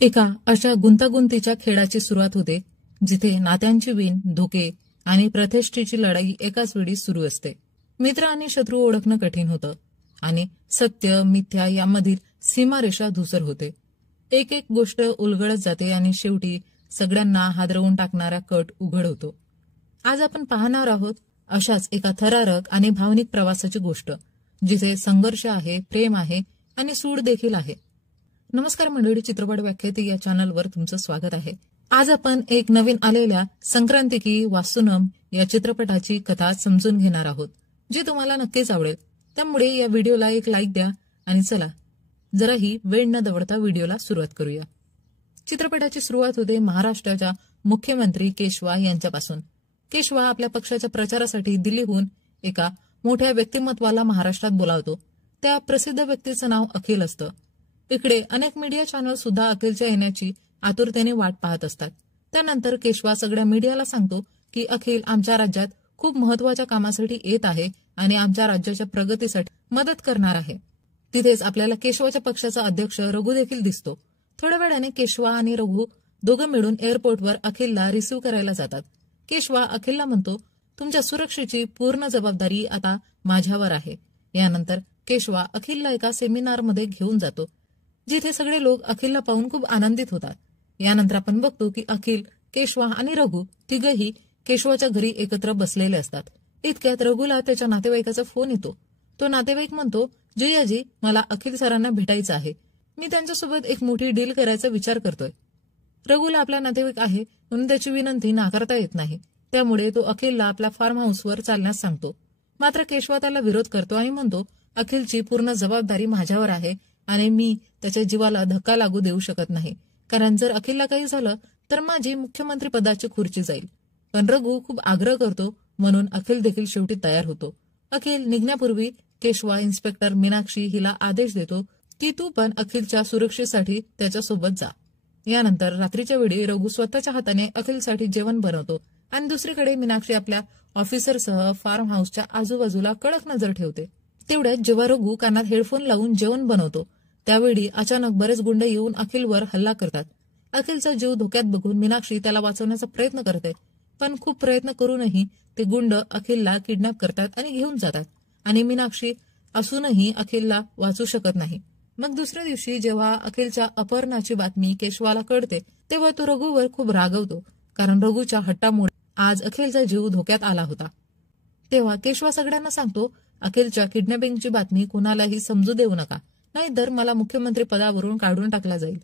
एका अशा गुंतागुंतीच्या खेळाची सुरुवात होते जिथे नात्यांची वीण, धोके आणि प्रतिष्ठेची लढाई एकाच वेळी सुरू असते. मित्र आणि शत्रू ओळखणं कठीण होतं आणि सत्य मिथ्या यामधील सीमारेषा धूसर होते. एक एक गोष्ट उलगडत जाते आणि शेवटी सगळ्यांना हादरवून टाकणारा कट उघड होतो. आज आपण पाहणार आहोत अशाच एका थरारक आणि भावनिक प्रवासाची गोष्ट, जिथे संघर्ष आहे, प्रेम आहे आणि सूड देखील आहे. नमस्कार मंडळी, चित्रपट व्याख्याती या चॅनलवर तुमचं स्वागत आहे. आज आपण एक नवीन आलेल्या संक्रांतिकी वासुनम या चित्रपटाची कथा समजून घेणार आहोत, जी तुम्हाला नक्कीच आवडेल. त्यामुळे या व्हिडिओला एक लाईक द्या आणि चला जराही वेळ न दवडता व्हिडिओला सुरुवात करूया. चित्रपटाची सुरुवात होते महाराष्ट्राच्या मुख्यमंत्री केशवा यांच्यापासून. केशवा आपल्या पक्षाच्या प्रचारासाठी दिल्लीहून एका मोठ्या व्यक्तिमत्वाला महाराष्ट्रात बोलावतो. त्या प्रसिद्ध व्यक्तीचं नाव अखिल असतं. इकडे अनेक मीडिया चॅनल सुद्धा अखिलच्या येण्याची आतुरतेने वाट पाहत असतात. त्यानंतर केशवा सगळ्या मीडियाला सांगतो की अखिल आमच्या राज्यात खूप महत्वाच्या कामासाठी येत आहे आणि आमच्या राज्याच्या प्रगतीसाठी मदत करणार आहे. तिथेच आपल्याला केशवाच्या पक्षाचा अध्यक्ष रघु देखील दिसतो. थोड्या वेळाने केशवा आणि रघु दोघं मिळून एअरपोर्टवर अखिलला रिसीव्ह करायला जातात. केशवा अखिलला म्हणतो, तुमच्या सुरक्षेची पूर्ण जबाबदारी आता माझ्यावर आहे. यानंतर केशवा अखिलला एका सेमिनारमध्ये घेऊन जातो, जिथे सगळे लोक अखिलला पाहून खूप आनंदित होतात. यानंतर आपण बघतो की अखिल, केशवा आणि रघु तिघही केशवाच्या घरी एकत्र बसलेले असतात. इतक्यात रघुला त्याच्या नातेवाईकाचा फोन येतो. तो नातेवाईक म्हणतो, जयाजी, मला अखिल सरांना भेटायचं आहे. मी त्यांच्यासोबत एक मोठी डील करायचा विचार करतोय. रघुला आपला नातेवाईक आहे म्हणून त्याची विनंती नाकारता येत नाही. त्यामुळे तो अखिलला आपल्या फार्म हाऊसवर चालण्यास सांगतो. मात्र केशवा त्याला विरोध करतो आणि म्हणतो, अखिलची पूर्ण जबाबदारी माझ्यावर आहे आणि मी त्याच्या जीवाला धक्का लागू देऊ शकत नाही, कारण जर अखिलला काही झालं तर माझी मुख्यमंत्री पदाची खुर्ची जाईल. पण रघु खूप आग्रह करतो म्हणून अखिल देखील शेवटी तयार होतो. अखिल निघण्यापूर्वी केशवा इन्स्पेक्टर मीनाक्षी हिला आदेश देतो की तू पण अखिलच्या सुरक्षेसाठी त्याच्यासोबत जा. यानंतर रात्रीच्या वेळी रघु स्वतःच्या हाताने अखिलसाठी जेवण बनवतो आणि दुसरीकडे मीनाक्षी आपल्या ऑफिसरसह फार्म हाऊसच्या आजूबाजूला कडक नजर ठेवते. तेवढ्यात जेव्हा रघु कानात हेडफोन लावून जेवण बनवतो, त्यावेळी अचानक बरेच गुंड येऊन अखिलवर हल्ला करतात. अखिलचा जीव धोक्यात बघून मीनाक्षी त्याला वाचवण्याचा प्रयत्न करते, पण खूप प्रयत्न करूनही ते गुंड अखिलला किडनॅप करतात आणि घेऊन जातात आणि मीनाक्षी असूनही अखिलला वाचू शकत नाही. मग दुसऱ्या दिवशी जेव्हा अखिलच्या अपहरणाची बातमी केशवाला कळते, तेव्हा तो रघुवर खूप रागवतो, कारण रघुच्या हट्टामुळे आज अखिलचा जीव धोक्यात आला होता. तेव्हा केशवा सगळ्यांना सांगतो, अखिलच्या किडनॅपिंगची बातमी कोणालाही समजू देऊ नका, नाहीतर मला मुख्यमंत्री पदावरून काढून टाकला जाईल.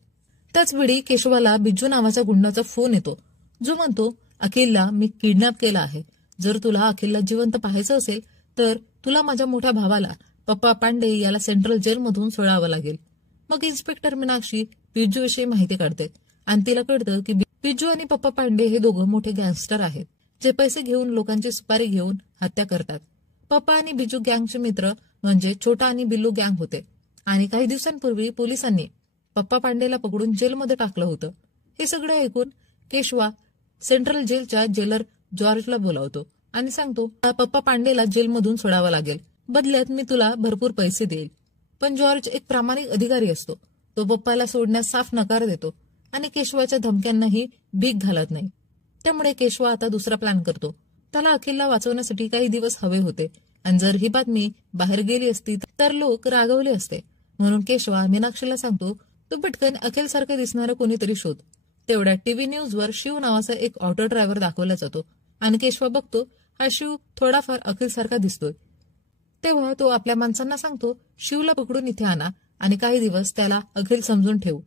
त्याचवेळी केशवाला बिज्जू नावाच्या गुंडाचा फोन येतो, जो म्हणतो, अखिलला मी किडनॅप केला आहे. जर तुला अखिलला जिवंत पाहायचं असेल तर तुला माझ्या मोठ्या भावाला पप्पा पांडे याला सेंट्रल जेलमधून सोडावं लागेल. मग इन्स्पेक्टर मीनाक्षी बिज्जू विषयी माहिती काढते आणि तिला कळतं की बिज्जू आणि पप्पा पांडे हे दोघं मोठे गँगस्टर आहेत, जे पैसे घेऊन लोकांची सुपारी घेऊन हत्या करतात. पप्पा आणि बिज्जू गँगचे मित्र म्हणजे छोटा आणि बिल्लू गँग होते आणि काही दिवसांपूर्वी पोलिसांनी पप्पा पांडेला पकडून जेलमध्ये टाकलं होतं. हे सगळं ऐकून केशवा सेंट्रल जेलच्या जेलर जॉर्जला बोलावतो आणि सांगतो, पप्पा पांडेला जेलमधून सोडावं लागेल, बदल्यात मी तुला भरपूर पैसे देईल. पण जॉर्ज एक प्रामाणिक अधिकारी असतो. तो पप्पाला सोडण्यास साफ नकार देतो आणि केशवाच्या धमक्यांनाही भीक घालत नाही. त्यामुळे केशवा आता दुसरा प्लॅन करतो. त्याला अखिलला वाचवण्यासाठी काही दिवस हवे होते आणि जर ही बातमी बाहेर गेली असती तर लोक रागवले असते. म्हणून केशवा मीनाक्षीला सांगतो, तू पटकन अखिल सारखं दिसणारं कोणीतरी शोध. तेवढ्या टीव्ही न्यूजवर शिव नावाचा एक ऑटो ड्रायव्हर दाखवला जातो आणि केशवा बघतो, हा शिव थोडाफार अखिल सारखा दिसतोय. तेव्हा तो आपल्या माणसांना सांगतो, शिवला पकडून इथे आणा आणि काही दिवस त्याला अखिल समजून ठेवू.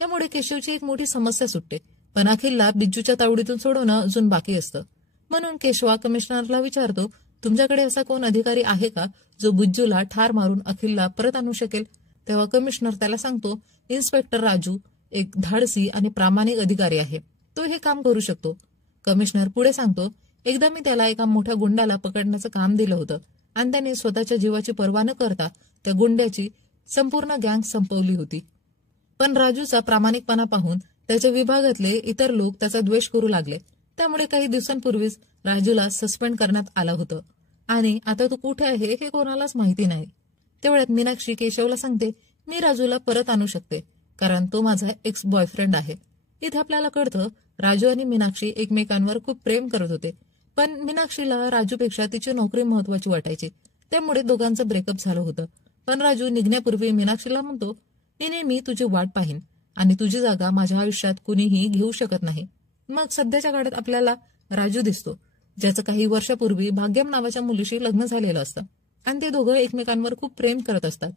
यामुळे केशवची एक मोठी समस्या सुटते, पण अखिलला बिज्जूच्या तावडीतून सोडवणं अजून बाकी असतं. म्हणून केशवा कमिशनरला विचारतो, तुमच्याकडे असा कोण अधिकारी आहे का जो बिज्जूला ठार मारून अखिलला परत आणू शकेल. तेव्हा कमिशनर त्याला सांगतो, इन्स्पेक्टर राजू एक धाडसी आणि प्रामाणिक अधिकारी आहे, तो हे काम करू शकतो. कमिशनर पुढे सांगतो, एकदा मी त्याला एका मोठ्या गुंडाला पकडण्याचं काम दिलं होतं आणि त्याने स्वतःच्या जीवाची पर्वा न करता त्या गुंड्याची संपूर्ण गँग संपवली होती. पण राजूचा प्रामाणिकपणा पाहून त्याच्या विभागातले इतर लोक त्याचा द्वेष करू लागले. त्यामुळे काही दिवसांपूर्वीच राजूला सस्पेंड करण्यात आलं होतं आणि आता तो कुठे आहे हे कोणालाच माहिती नाही. तेवढ्यात मीनाक्षी केशवला सांगते, मी राजूला परत आणू शकते. कारण तो माझा एक्स बॉयफ्रेंड आहे. इथे आपल्याला कळतं राजू आणि मीनाक्षी एकमेकांवर खूप प्रेम करत होते, पण मीनाक्षीला राजूपेक्षा तिची नोकरी महत्वाची वाटायची, त्यामुळे दोघांचं ब्रेकअप झालं होतं. पण राजू निघण्यापूर्वी मीनाक्षीला म्हणतो, मी नेहमी तुझी वाट पाहीन आणि तुझी जागा माझ्या आयुष्यात कुणीही घेऊ शकत नाही. मग सध्याच्या काळात आपल्याला राजू दिसतो, ज्याचं काही वर्षापूर्वी भाग्यम नावाच्या मुलीशी लग्न झालेलं असतं आणि ते दोघं एकमेकांवर खूप प्रेम करत असतात.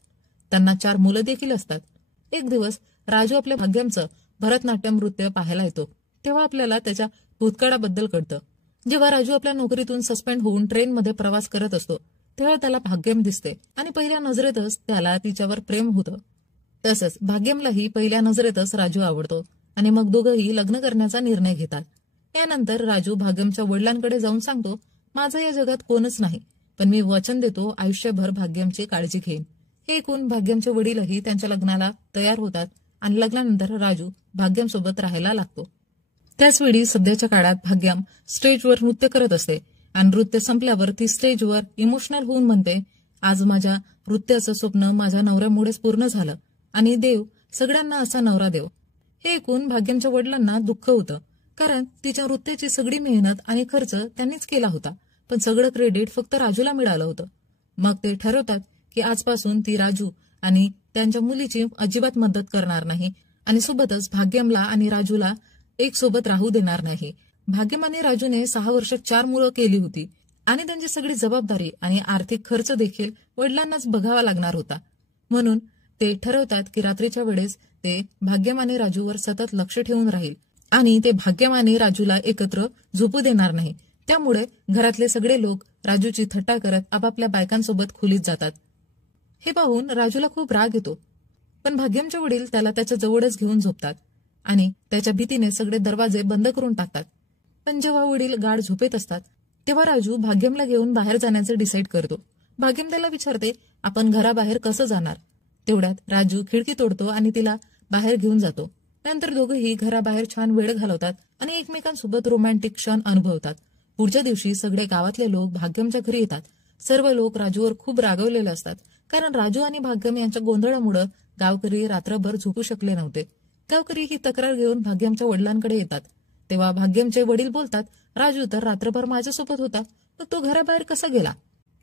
त्यांना 4 मुलं देखील असतात. एक दिवस राजू आपल्या भाग्यमचं भरतनाट्यम नृत्य पाहायला येतो, तेव्हा आपल्याला त्याच्या भूतकाळाबद्दल कळतं. जेव्हा राजू आपल्या नोकरीतून सस्पेंड होऊन ट्रेनमध्ये प्रवास करत असतो, तेव्हा त्याला भाग्यम दिसते आणि पहिल्या नजरेतच त्याला तिच्यावर प्रेम होतं. तसंच भाग्यमलाही पहिल्या नजरेतच राजू आवडतो आणि मग दोघंही लग्न करण्याचा निर्णय घेतात. यानंतर राजू भाग्यमच्या वडिलांकडे जाऊन सांगतो, माझं या जगात कोणच नाही, पण मी वचन देतो आयुष्यभर भाग्यमची काळजी घेईन. हे ऐकून भाग्यमचे वडीलही त्यांच्या लग्नाला तयार होतात आणि लग्नानंतर राजू भाग्यमसोबत राहायला लागतो. त्याचवेळी सध्याच्या काळात भाग्यम स्टेजवर नृत्य करत असते आणि नृत्य संपल्यावर ती स्टेजवर इमोशनल होऊन म्हणते, आज माझ्या नृत्याचं स्वप्न माझ्या नवऱ्यामुळेच पूर्ण झालं आणि देव सगळ्यांना असा नवरा देव. हे ऐकून भाग्यमच्या वडिलांना दुःख होतं, कारण तिच्या नृत्याची सगळी मेहनत आणि खर्च त्यांनीच केला होता, पण सगळं क्रेडिट फक्त राजूला मिळालं होतं. मग ते ठरवतात की आजपासून ती राजू आणि त्यांच्या मुलीची अजिबात मदत करणार नाही आणि सोबतच भाग्यमला आणि राजूला एक सोबत राहू देणार नाही. भाग्यम आणि राजूने 6 वर्षात 4 मुलं केली होती आणि त्यांची सगळी जबाबदारी आणि आर्थिक खर्च देखील वडिलांनाच बघावा लागणार होता. म्हणून ते ठरवतात की रात्रीच्या वेळेस ते भाग्यम आणि राजूवर सतत लक्ष ठेवून राहील आणि ते भाग्यम आणि राजूला एकत्र झोपू देणार नाही. त्यामुळे घरातले सगळे लोक राजूची थट्टा करत आपापल्या बायकांसोबत खोलीत जातात. हे पाहून राजूला खूप राग येतो, पण भाग्यमचे वडील त्याला त्याच्या जवळच घेऊन झोपतात आणि त्याच्या भीतीने सगळे दरवाजे बंद करून टाकतात. पण जेव्हा वडील गाढ झोपेत असतात, तेव्हा राजू भाग्यमला घेऊन बाहेर जाण्याचे डिसाईड करतो. भाग्यम त्याला विचारते, आपण घराबाहेर कसं जाणार? तेवढ्यात राजू खिडकी तोडतो आणि तिला बाहेर घेऊन जातो. नंतर दोघंही घराबाहेर छान वेळ घालवतात आणि एकमेकांसोबत रोमॅन्टिक क्षण अनुभवतात. पुढच्या दिवशी सगळे गावातले लोक भाग्यमच्या घरी येतात. सर्व लोक राजूवर खूप रागवलेले असतात, कारण राजू आणि भाग्यम यांच्या गोंधळामुळे गावकरी रात्रभर झोपू शकले नव्हते. गावकरी ही तक्रार घेऊन भाग्यमच्या वडिलांकडे येतात. तेव्हा भाग्यमचे वडील बोलतात, राजू तर रात्रभर माझ्यासोबत होता, तर तो घराबाहेर कसा गेला?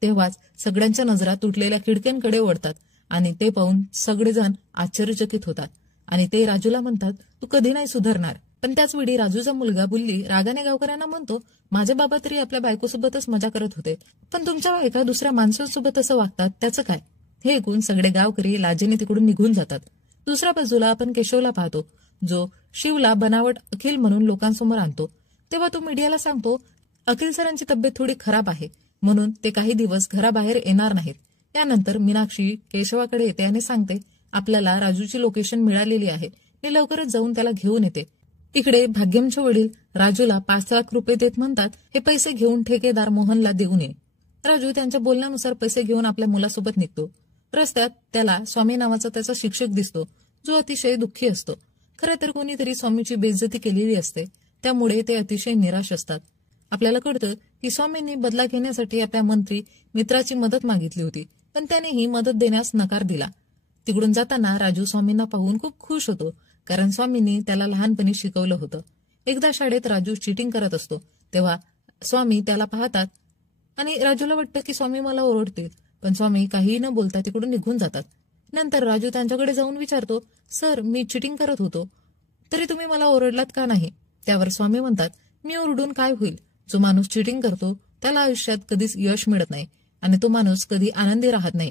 तेव्हाच सगळ्यांच्या नजरा तुटलेल्या खिडक्यांकडे ओढतात आणि ते पाहून सगळेजण आश्चर्यचकित होतात आणि ते राजूला म्हणतात, तू कधी नाही सुधारणार. पण त्याचवेळी राजूचा मुलगा बुल्ली रागाने गावकऱ्यांना म्हणतो, माझे बाबा तरी आपल्या बायकोसोबतच मजा करत होते, पण तुमच्या बायका दुसऱ्या माणसांसोबत असं वागतात, त्याचं काय? हे ऐकून सगळे गावकरी लाजेने तिकडून निघून जातात. दुसऱ्या बाजूला आपण केशवला पाहतो, जो शिवला बनावट अखिल म्हणून लोकांसमोर आणतो. तेव्हा तो मीडियाला सांगतो, अखिल सरांची तब्येत थोडी खराब आहे, म्हणून ते काही दिवस घराबाहेर येणार नाहीत. त्यानंतर मीनाक्षी केशवाकडे येते आणि सांगते, आपल्याला राजूची लोकेशन मिळालेली आहे, मी लवकरच जाऊन त्याला घेऊन येते. इकडे भाग्यमचे वडील राजूला 5 लाख रुपये देत म्हणतात, हे पैसे घेऊन ठेकेदार मोहनला देऊ नये. राजू त्यांच्या बोलण्यानुसार पैसे घेऊन आपल्या मुलासोबत निघतो. रस्त्यात त्याला स्वामी नावाचा त्याचा शिक्षक दिसतो, जो अतिशय दुःखी असतो. खरं तर कोणीतरी स्वामीची बेइज्जती केलेली असते, त्यामुळे ते अतिशय निराश असतात. आपल्याला कळतं की स्वामींनी बदला घेण्यासाठी आपल्या मंत्री मित्राची मदत मागितली होती, पण त्यानेही मदत देण्यास नकार दिला. तिकडून जाताना राजू स्वामींना पाहून खूप खुश होतो, कारण स्वामींनी त्याला लहानपणी शिकवलं होतं. एकदा शाळेत राजू चिटिंग करत असतो, तेव्हा स्वामी त्याला पाहतात आणि राजूला वाटतं की स्वामी मला ओरडतील, पण स्वामी काहीही न बोलता तिकडून निघून जातात. नंतर राजू त्यांच्याकडे जाऊन विचारतो, सर मी चिटिंग करत होतो, तरी तुम्ही मला ओरडलात का नाही? त्यावर स्वामी म्हणतात, मी ओरडून काय होईल? जो माणूस चिटिंग करतो त्याला आयुष्यात कधीच यश मिळत नाही आणि तो माणूस कधी आनंदी राहत नाही.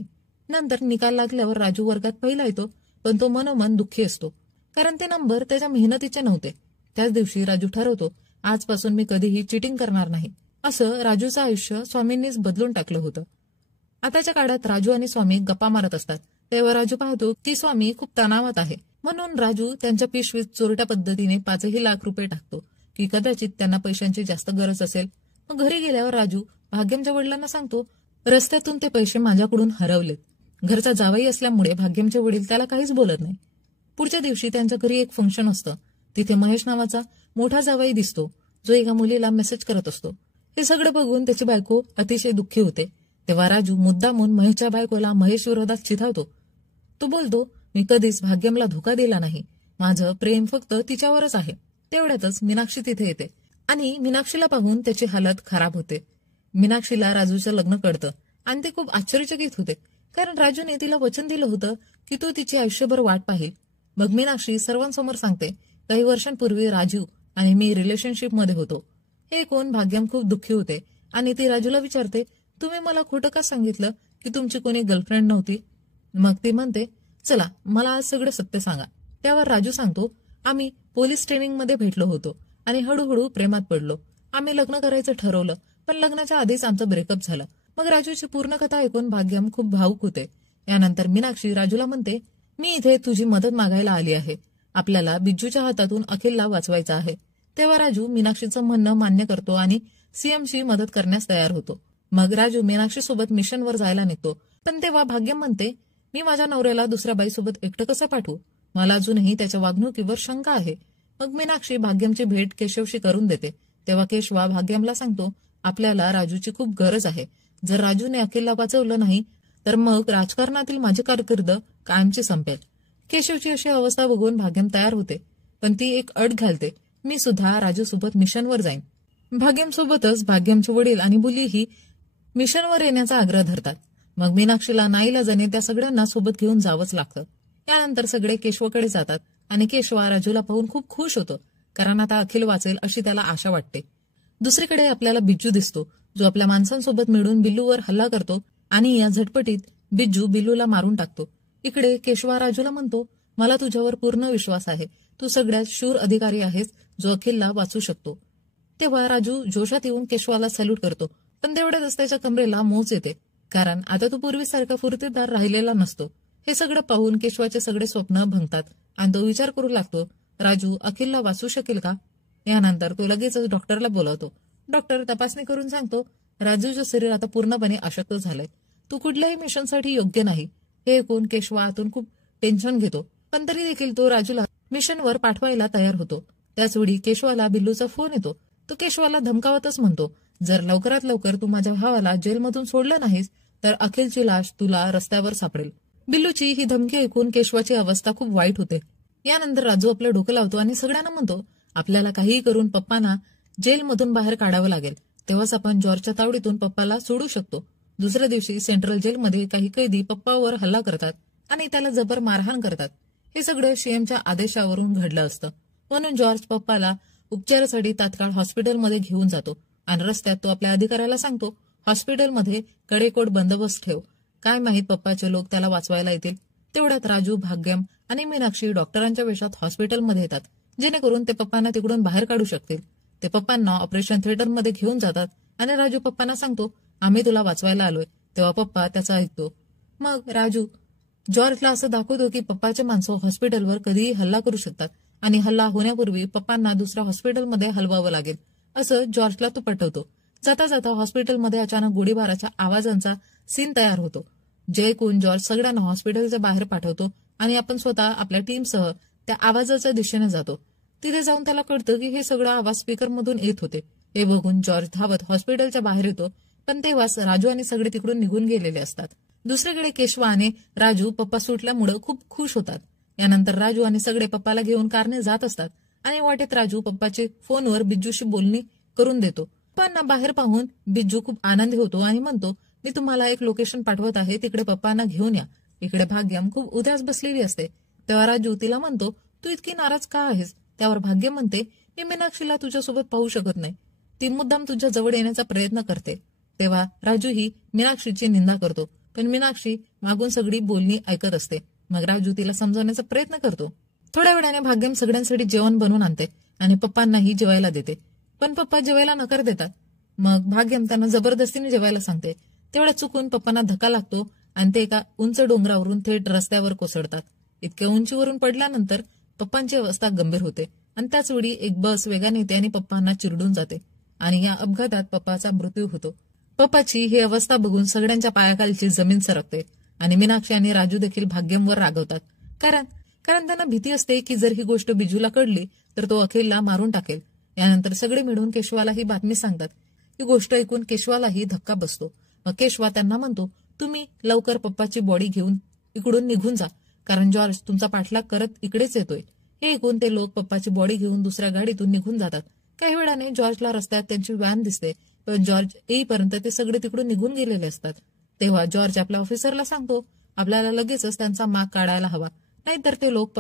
नंतर निकाल लागल्यावर राजू वर्गात पहिला येतो, पण तो मनोमन दुःखी असतो, कारण ते नंबर त्याच्या मेहनतीचे नव्हते. त्याच दिवशी राजू ठरवतो, आजपासून मी कधीही चिटिंग करणार नाही. असं राजूचं आयुष्य स्वामींनीच बदलून टाकलं होतं. आताच्या काळात राजू आणि स्वामी गप्पा मारत असतात, तेव्हा राजू पाहतो की स्वामी खूप तणावात आहे. म्हणून राजू त्यांच्या पिशवीत चोरट्या पद्धतीने 5 लाख रुपये टाकतो की कदाचित त्यांना पैशांची जास्त गरज असेल. मग घरी गेल्यावर राजू भाग्यमच्या वडिलांना सांगतो, रस्त्यातून ते पैसे माझ्याकडून हरवलेत. घरचा जावई असल्यामुळे भाग्यमचे वडील त्याला काहीच बोलत नाही. पुढच्या दिवशी त्यांच्या घरी एक फंक्शन असतं. तिथे महेश नावाचा मोठा जावई दिसतो, जो एका मुलीला मेसेज करत असतो. हे सगळं बघून त्याची बायको अतिशय दुःखी होते. तेव्हा राजू मुद्दामून महेशच्या बायकोला महेश विरोधात चिथावतो. तो बोलतो, मी कधीच भाग्यमला धोका दिला नाही. माझं प्रेम फक्त तिच्यावरच आहे. तेवढ्यातच मीनाक्षी तिथे येते आणि मीनाक्षीला पाहून त्याची हालत खराब होते. मीनाक्षीला राजूचं लग्न कळतं आणि ते खूप आश्चर्यचकित होते, कारण राजूने तिला वचन दिलं होतं की तू तिची आयुष्यभर वाट पाहिल. मग मीनाक्षी सर्वांसमोर सांगते, काही वर्षांपूर्वी राजू आणि मी रिलेशनशिपमध्ये होतो. हे ऐकून भाग्यम खूप दुःखी होते आणि ती राजूला विचारते, तुम्ही मला खोटं का सांगितलं की तुमची कोणी गर्लफ्रेंड नव्हती? मग ती म्हणते, चला मला आज सगळं सत्य सांगा. त्यावर राजू सांगतो, आम्ही पोलीस ट्रेनिंगमध्ये भेटलो होतो आणि हळूहळू प्रेमात पडलो. आम्ही लग्न करायचं ठरवलं, पण लग्नाच्या आधीच आमचं ब्रेकअप झालं. मग राजूची पूर्ण कथा ऐकून भाग्यम खूप भावुक होते. यानंतर मीनाक्षी राजूला म्हणते, मी इथे तुझी मदत मागायला आली आहे. आपल्याला बिज्जूच्या हातातून अखिलला वाचवायचं आहे. तेव्हा राजू मीनाक्षीचं म्हणणं मान्य करतो आणि सीएमची मदत करण्यास तयार होतो. मग राजू मीनाक्षी सोबत मिशनवर जायला निघतो. पण तेव्हा भाग्यम म्हणते, मी माझ्या नवऱ्याला दुसऱ्या बाईसोबत एकटं कसं पाठवू? मला अजूनही त्याच्या वागणुकीवर शंका आहे. मग मीनाक्षी भाग्यमची भेट केशवशी करून देते. तेव्हा केशवा भाग्यमला सांगतो, आपल्याला राजूची खूप गरज आहे. जर राजूने अखिलला वाचवलं नाही तर मग राजकारणातील माझी कारकीर्द कायमची संपेल. केशवची अशी अवस्था बघून भाग्यम तयार होते, पण ती एक अट घालते, मी सुद्धा राजूसोबत मिशनवर जाईन. भाग्यम सोबतच भाग्यमचे वडील आणि मुलीही मिशनवर येण्याचा आग्रह धरतात. मग मीनाक्षीला नाईलाजाने त्या सगळ्यांना सोबत घेऊन जावंच लागतं. यानंतर सगळे केशवाकडे जातात आणि केशवा राजूला पाहून खूप खुश होतो, कारण आता अखिल वाचेल अशी त्याला आशा वाटते. दुसरीकडे आपल्याला बिज्जू दिसतो, जो आपल्या माणसांसोबत मिळून बिल्लूवर हल्ला करतो आणि या झटपटीत बिज्जू बिल्लूला मारून टाकतो. इकडे केशवा राजूला म्हणतो, मला तुझ्यावर पूर्ण विश्वास आहे. तू सगळ्यात शूर अधिकारी आहेस जो अखिलला वाचू शकतो. तेव्हा राजू जोशात येऊन केशवाला सॅल्यूट करतो, पण तेवढ्यातच त्याच्या कमरेला मोच येते, कारण आता तो पूर्वीसारखा फुर्तीदार राहिलेला नसतो. हे सगळं पाहून केशवाचे सगळे स्वप्न भंगतात आणि तो विचार करू लागतो, राजू अखिलला वाचू शकेल का? यानंतर तो लगेचच डॉक्टरला बोलावतो. डॉक्टर तपासणी करून सांगतो, राजूचं शरीर आता पूर्णपणे अशक्त झालंय. तू कुठल्याही मिशनसाठी योग्य नाही. हे ऐकून केशवा आतून खूप टेन्शन घेतो, पण तरी देखील तो राजूला मिशनवर पाठवायला तयार होतो. त्याचवेळी केशवाला बिल्लूचा फोन येतो. तो केशवाला धमकावतच म्हणतो, जर लवकरात लवकर तू माझ्या भावाला जेलमधून सोडलं नाहीस तर अखिलची लाश तुला रस्त्यावर सापडेल. बिल्लूची ही धमकी ऐकून केशवाची अवस्था खूप वाईट होते. यानंतर राजू आपलं डोकं लावतो आणि सगळ्यांना म्हणतो, आपल्याला काहीही करून पप्पांना जेलमधून बाहेर काढावं लागेल. तेव्हाच आपण जॉर्जच्या तावडीतून पप्पाला सोडू शकतो. दुसऱ्या दिवशी सेंट्रल जेलमध्ये काही कैदी पप्पावर हल्ला करतात आणि त्याला जबर मारहाण करतात. हे सगळं सीएमच्या आदेशावरून घडलं असतं. म्हणून जॉर्ज पप्पाला उपचारासाठी तात्काळ हॉस्पिटलमध्ये घेऊन जातो आणि रस्त्यात तो आपल्या अधिकाऱ्याला सांगतो, हॉस्पिटलमध्ये कडेकोट बंदोबस्त ठेव. काय माहित पप्पाचे लोक त्याला वाचवायला येतील. तेवढ्यात राजू, भाग्यम आणि मीनाक्षी डॉक्टरांच्या वेशात हॉस्पिटलमध्ये येतात, जेणेकरून ते पप्पांना तिकडून बाहेर काढू शकतील. ते पप्पांना ऑपरेशन थिएटरमध्ये घेऊन जातात आणि राजू पप्पांना सांगतो, आम्ही तुला वाचवायला आलोय. तेव्हा पप्पा त्याचा ऐकतो. मग राजू जॉर्जला असं दाखवतो की पप्पाचे माणसं हॉस्पिटलवर कधीही हल्ला करू शकतात आणि हल्ला होण्यापूर्वी पप्पांना दुसऱ्या हॉस्पिटलमध्ये हलवावं लागेल, असं जॉर्जला तो पटवतो. जाता जाता हॉस्पिटलमध्ये अचानक गोळीबाराच्या आवाजांचा सीन तयार होतो. जे ऐकून जॉर्ज सगळ्यांना हॉस्पिटलच्या बाहेर पाठवतो आणि आपण स्वतः आपल्या टीमसह त्या आवाजाच्या दिशेने जातो. तिथे जाऊन त्याला कळतं की हे सगळं आवाज स्पीकरमधून येत होते. हे बघून जॉर्ज धावत हॉस्पिटलच्या बाहेर येतो, पण तेव्हाच राजू आणि सगळे तिकडून निघून गेलेले असतात. दुसरीकडे केशवा आणि राजू पप्पा सुटल्यामुळे खूप खुश होतात. यानंतर राजू आणि सगळे पप्पाला घेऊन कारने जात असतात आणि वाटेत राजू पप्पाचे फोनवर बिज्जूशी बोलणी करून देतो. पप्पांना बाहेर पाहून बिज्जू खूप आनंदी होतो आणि म्हणतो, मी तुम्हाला एक लोकेशन पाठवत आहे, तिकडे पप्पांना घेऊन या. इकडे भाग्यम खूप उदास बसलेली असते. तेव्हा राजू तिला म्हणतो, तू इतकी नाराज का आहेस? त्यावर भाग्यम म्हणते, मी मीनाक्षीला तुझ्यासोबत पाहू शकत नाही. ती मुद्दाम तुझ्या जवळ येण्याचा प्रयत्न करते. तेव्हा राजू ही मीनाक्षीची निंदा करतो, पण मीनाक्षी मागून सगळी बोलणी ऐकत असते. मग राजू तिला समजवण्याचा प्रयत्न करतो. थोड्या वेळाने भाग्यम सगळ्यांसाठी जेवण बनवून आणते आणि पप्पांनाही जेवायला देते, पण पप्पा जेवायला नकार देतात. मग भाग्यम त्यांना जबरदस्तीने जेवायला सांगते. तेवढ्या चुकून पप्पांना धक्का लागतो आणि ते एका उंच डोंगरावरून थेट रस्त्यावर कोसळतात. इतक्या उंचीवरून पडल्यानंतर पप्पांची अवस्था गंभीर होते आणि त्याचवेळी एक बस वेगाने येते आणि पप्पांना चिरडून जाते आणि या अपघातात पप्पाचा मृत्यू होतो. पप्पाची ही अवस्था बघून सगळ्यांच्या पायाखालची जमीन सरकते आणि मीनाक्षी आणि राजू देखील भाग्यमवर रागवतात, कारण त्यांना भीती असते की जर ही गोष्ट बिजूला कळली तर तो अखिलला मारून टाकेल. यानंतर सगळे मिळून केशवाला ही बातमी सांगतात. ही गोष्ट ऐकून केशवालाही धक्का बसतो. मग केशवा त्यांना म्हणतो, तुम्ही लवकर पप्पाची बॉडी घेऊन इकडून निघून जा, कारण जॉर्ज तुमचा पाठलाग करत इकडेच येतोय. हे ऐकून ते लोक पप्पाची बॉडी घेऊन दुसऱ्या गाडीतून निघून जातात. काही वेळाने जॉर्जला रस्त्यात त्यांची व्हॅन दिसते, पण जॉर्ज येईपर्यंत ते सगळे तिकडून निघून गेलेले असतात. तेव्हा जॉर्ज आपल्या ऑफिसरला सांगतो, आपल्याला लगेचच त्यांचा माग काढायला हवा, नाहीतर ते लोक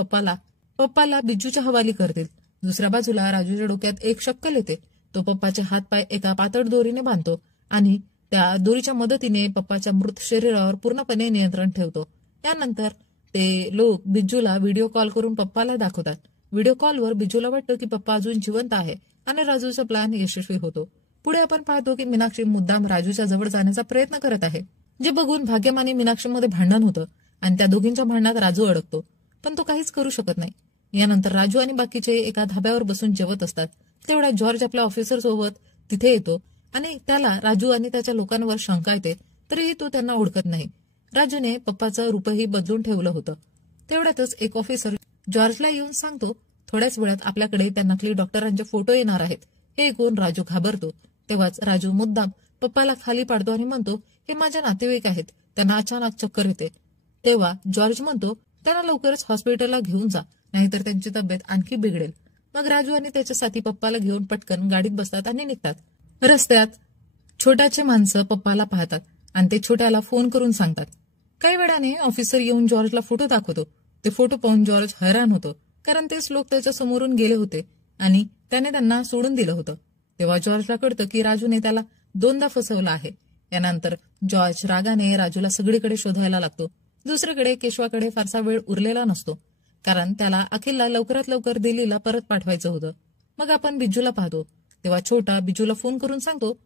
पप्पाला बिज्जूच्या हवाली करतील. दुसऱ्या बाजूला राजूच्या डोक्यात एक शक्कल येते. तो पप्पाचे हातपाय एका पातळ दोरीने बांधतो आणि त्या दोरीच्या मदतीने पप्पाच्या मृत शरीरावर पूर्णपणे नियंत्रण ठेवतो. त्यानंतर ते लोक बिज्जूला व्हिडिओ कॉल करून पप्पाला दाखवतात. व्हिडिओ कॉलवर बिज्जूला वाटतं की पप्पा अजून जिवंत आहे आणि राजूचा प्लॅन यशस्वी होतो. पुढे आपण पाहतो की मीनाक्षी मुद्दाम राजूच्या जवळ जाण्याचा प्रयत्न करत आहे, जे बघून भाग्यम आणि मीनाक्षीमध्ये भांडण होतं आणि त्या दोघींच्या भांडणात राजू अडकतो, पण तो काहीच करू शकत नाही. यानंतर राजू आणि बाकीचे एका धाब्यावर बसून जेवत असतात. तेवढ्या जॉर्ज आपल्या ऑफिसर सोबत तिथे येतो आणि त्याला राजू आणि त्याच्या लोकांवर शंका येते, तरीही तो त्यांना ओळखत नाही. राजूने पप्पाचं रूपही बदलून ठेवलं होतं. तेवढ्यातच एक ऑफिसर जॉर्जला येऊन सांगतो, थोड्याच वेळात आपल्याकडे त्या नकली डॉक्टरांचे फोटो येणार आहेत. हे ऐकून राजू घाबरतो. तेव्हाच राजू मुद्दाम पप्पाला खाली पाडतो आणि म्हणतो, हे माझे नातेवाईक आहेत, त्यांना अचानक चक्कर येते. तेव्हा जॉर्ज म्हणतो, त्यांना लवकरच हॉस्पिटलला घेऊन जा, नाहीतर त्यांची तब्येत आणखी बिघडेल. मग राजू आणि त्याच्या साथी पप्पाला घेऊन पटकन गाडीत बसतात आणि निघतात. रस्त्यात छोट्याचे माणसं पप्पाला पाहतात आणि ते छोट्याला फोन करून सांगतात. काही वेळाने ऑफिसर येऊन जॉर्जला फोटो दाखवतो. ते फोटो पाहून जॉर्ज हैराण होतो, कारण तेच लोक त्याच्या समोरून गेले होते आणि त्याने त्यांना सोडून दिलं होतं. तेव्हा जॉर्जला कळतं की राजूने त्याला 2दा फसवलं आहे. यानंतर जॉर्ज रागाने राजूला सगळीकडे शोधायला लागतो. दुसरीकडे केशवाकडे फारसा वेळ उरलेला नसतो, कारण त्याला अखिलला लवकरात लवकर दिल्लीला परत पाठवायचं होतं. मग आपण बिज्जूला पाहतो. तेव्हा छोटा बिज्जूला फोन करून सांगतो,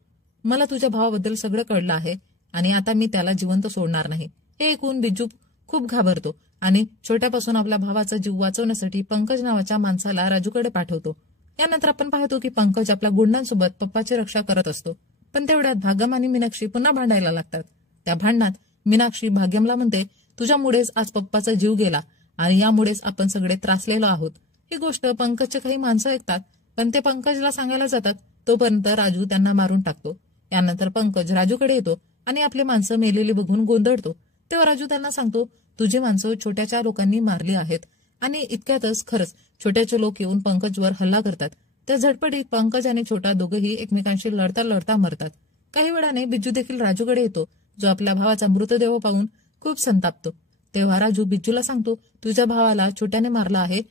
मला तुझ्या भावाबद्दल सगळं कळलं आहे आणि आता मी त्याला जिवंत सोडणार नाही. हे ऐकून बिज्जू खूप घाबरतो आणि छोट्यापासून आपल्या भावाचा जीव वाचवण्यासाठी पंकज नावाच्या माणसाला राजूकडे पाठवतो. यानंतर आपण पाहतो की पंकज आपल्या गुंडांसोबत पप्पाची रक्षा करत असतो. पण तेवढ्यात भाग्यम आणि मीनाक्षी पुन्हा भांडायला लागतात. त्या भांडणात मीनाक्षी भाग्यमला म्हणते, तुझ्यामुळेच आज पप्पाचा जीव गेला आणि यामुळेच आपण सगळे त्रासलेलो आहोत. ही गोष्ट पंकजचे काही माणसं ऐकतात, पण ते पंकजला सांगायला जातात. तोपर्यंत राजू त्यांना मारून टाकतो. यानंतर पंकज राजूकडे येतो आणि आपले माणसं मेलेली बघून गोंधळतो. तेव्हा राजू त्यांना सांगतो, तुझी माणसं छोट्याच्या लोकांनी मारली आहेत आणि इतक्यातच खरंच छोट्याचे लोक येऊन पंकजवर हल्ला करतात. त्या झटपटीत पंकज आणि छोटा दोघंही एकमेकांशी लढता लढता मरतात. काही वेळाने बिज्जू देखील राजूकडे येतो, जो आपल्या भावाचा मृतदेह पाहून खूप संतापतो. तेव्हा राजू बिज्जूला सांगतो, तुझ्या भावाला छोट्याने मारला आहे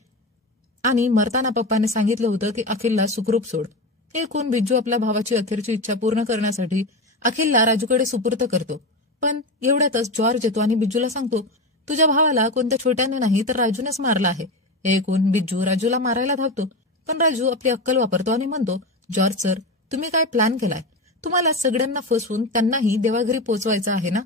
आणि मरताना पप्पाने सांगितलं होतं की अखिलला सुखरूप सोड. हे ऐकून बिज्जू आपल्या भावाची अखेरची इच्छा पूर्ण करण्यासाठी अखिलला राजूकडे सुपूर्त करतो. पण एवढ्यातच जॉर्ज येतो आणि बिज्जूला सांगतो, तुझ्या भावाला कोणत्या छोट्याने नाही तर राजूनेच मारला आहे. हे ऐकून बिज्जू राजूला मारायला धावतो, पण राजू आपली अक्कल वापरतो आणि म्हणतो, जॉर्ज सर, तुम्ही काय प्लॅन केलाय? तुम्हाला सगळ्यांना फसवून त्यांनाही देवाघरी पोहोचवायचं आहे ना?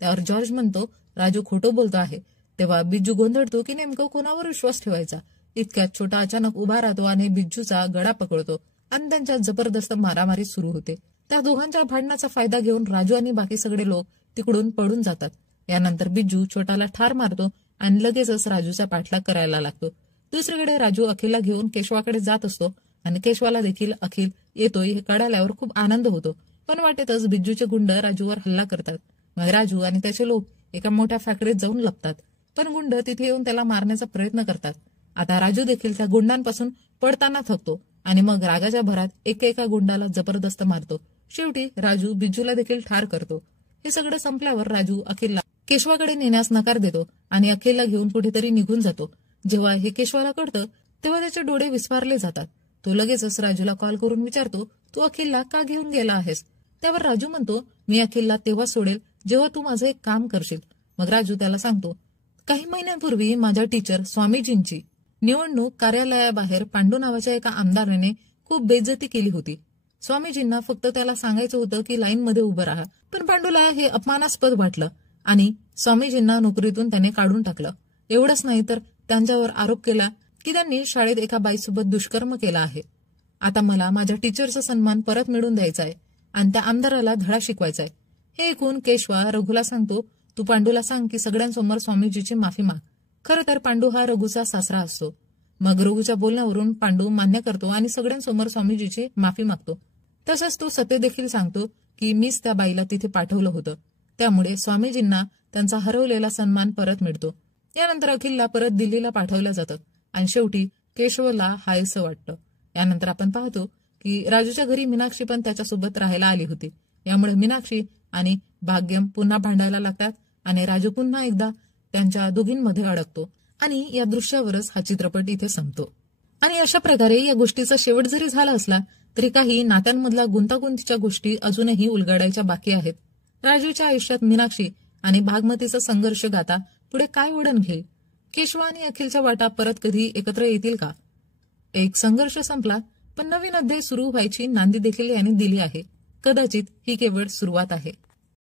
त्यावर जॉर्ज म्हणतो, राजू खोटं बोलतो आहे. तेव्हा बिज्जू गोंधळतो की नेमकं कोणावर विश्वास ठेवायचा. इतक्यात छोटा अचानक उभा राहतो आणि बिज्जूचा गळा पकडतो आणि त्यांच्यात जबरदस्त मारामारी सुरू होते. त्या दोघांच्या भांडणाचा फायदा घेऊन राजू आणि बाकी सगळे लोक तिकडून पडून जातात. यानंतर बिज्जू छोटाला ठार मारतो आणि लगेचच राजूचा पाठलाग करायला लागतो. दुसरीकडे राजू अखिलला घेऊन केशवाकडे जात असतो आणि केशवाला देखील अखिल येतोय हे कळाल्यावर खूप आनंद होतो. पण वाटेतच बिज्जूचे गुंड राजूवर हल्ला करतात. मग राजू आणि त्याचे लोक एका मोठ्या फॅक्टरीत जाऊन लपतात, पण गुंड तिथे येऊन त्याला मारण्याचा प्रयत्न करतात. आता राजू देखील त्या गुंडांपासून पडताना थकतो आणि मग रागाच्या भरात एकेका गुंडाला जबरदस्त मारतो. शेवटी राजू बिज्जूला देखील ठार करतो. हे सगळं संपल्यावर राजू अखिलला केशवाकडे नेण्यास नकार देतो आणि अखिलला घेऊन कुठेतरी निघून जातो. जेव्हा हे केशवाला कळतं तेव्हा त्याचे डोळे विस्फारले जातात. तो लगेचच राजूला कॉल करून विचारतो, तू अखिलला का घेऊन गेला आहेस? त्यावर राजू म्हणतो, मी अखिलला तेव्हा सोडेल जेव्हा तू माझं एक काम करशील. मग राजू त्याला सांगतो, काही महिन्यांपूर्वी माझ्या टीचर स्वामीजींची निवडणूक कार्यालयाबाहेर पांडू नावाच्या एका आमदाराने खूप बेइज्जती केली होती. स्वामीजींना फक्त त्याला सांगायचं होतं की लाईनमध्ये उभं राहा, पण पांडूला हे अपमानास्पद वाटलं आणि स्वामीजींना नोकरीतून त्याने काढून टाकलं. एवढंच नाही तर त्यांच्यावर आरोप केला की त्यांनी शाळेत एका बाईसोबत दुष्कर्म केला आहे. आता मला माझ्या टीचरचा सन्मान परत मिळवून द्यायचा आहे आणि त्या आमदाराला धडा शिकवायचा आहे. हे ऐकून केशवा रघुला सांगतो, तू पांडूला सांग की सगळ्यांसमोर स्वामीजीची माफी माग. खरं तर पांडू हा रघुचा सासरा असतो. मग रघुच्या बोलण्यावरून पांडू मान्य करतो आणि सगळ्यांसमोर स्वामीजीची माफी मागतो. तसंच तो सत्य देखील सांगतो की मीच त्या बाईला तिथे पाठवलं होतं, त्यामुळे स्वामीजींना त्यांचा हरवलेला सन्मान परत मिळतो. यानंतर अखिलला परत दिल्लीला पाठवलं जातं आणि शेवटी केशवला हायसं वाटतं. यानंतर आपण पाहतो की राजूच्या घरी मीनाक्षी पण त्याच्यासोबत राहायला आली होती. यामुळे मीनाक्षी आणि भाग्यम पुन्हा भांडायला लागतात आणि राजू पुन्हा एकदा त्यांच्या दोघींमध्ये अडकतो आणि या दृश्यावरच हा चित्रपट इथे संपतो. आणि अशा प्रकारे या गोष्टीचा शेवट जरी झाला असला तरी काही नात्यांमधल्या गुंतागुंतीच्या गोष्टी अजूनही उलगडायच्या बाकी आहेत. राजूच्या आयुष्यात मीनाक्षी आणि भागमतीचा संघर्ष गाथा पुढे काय वळण घेईल? केशव आणि अखिलच्या वाटा परत कधी एकत्र येतील का? एक संघर्ष संपला पण नवीन अध्याय सुरू व्हायची नांदी देखील यांनी दिली आहे. कदाचित ही केवळ सुरुवात आहे.